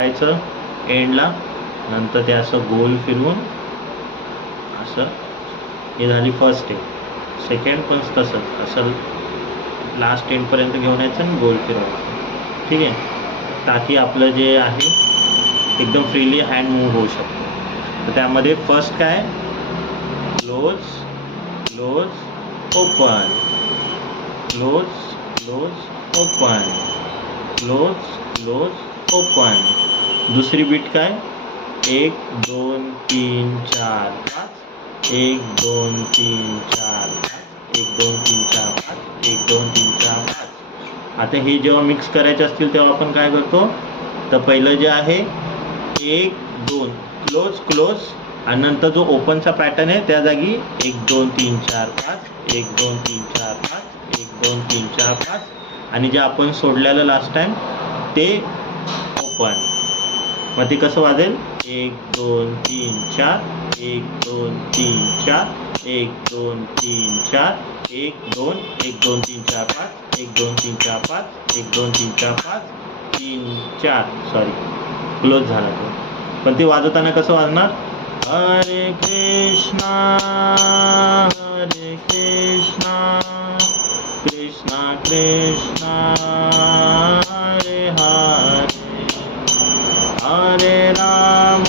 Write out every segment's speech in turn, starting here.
करायचं एंडला, नंतर ते असं गोल फिरवून असं, हे झाली फर्स्ट स्टेप। सेकंड पण तसंच असं लास्ट एंडपर्यंत घेऊन यायचं आणि गोल फिरवायचं, ठीक आहे, ताकी आपलं जे आहे एकदम फ्रीली हँड मूव्ह होऊ शकतो। तर त्यामध्ये फर्स्ट काय, close close open, close close open, close close open. दुसरी बीट काय, 1 2 3 4 5, 1 2 3 4 5, 1 2 3 4 5, 1 2 3 4 5। आता हे जेव्हा मिक्स करायचे असतील तेव्हा आपण काय करतो, तर पहिलं जे आहे 1 2 क्लोज क्लोज, आणि नंतर जो ओपनचा पॅटर्न आहे त्या जागी 1 2 3 4 5, 1 2 3 4 5, 1 2 3 4 5, आणि जे आपण सोडलेलं लास्ट टाइम ते ओपन। मग ते कसं वाजेल, 1 2 3 4, 1 2 3 4, 1 2 3 4, 1 2 1 2 3 4 5, 1 2 3 4 5, 1 2 3 4 5 3 4, सॉरी क्लोज झाला तो, पण ते वाजवताना कसं वाजणार, हरे कृष्णा कृष्णा कृष्णा हरे हरे, हरे राम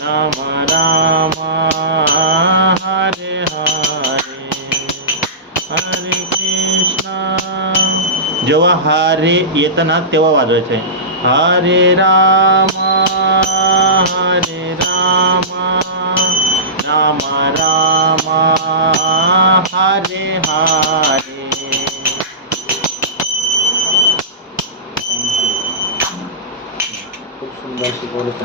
राम राम हरे हरे, हरे कृष्णा। जेव्हा हरे येतं ना तेव्हा वाजवायचं आहे, हरे राम राम राम हरे हरे। खूप सुंदर शिकवलं।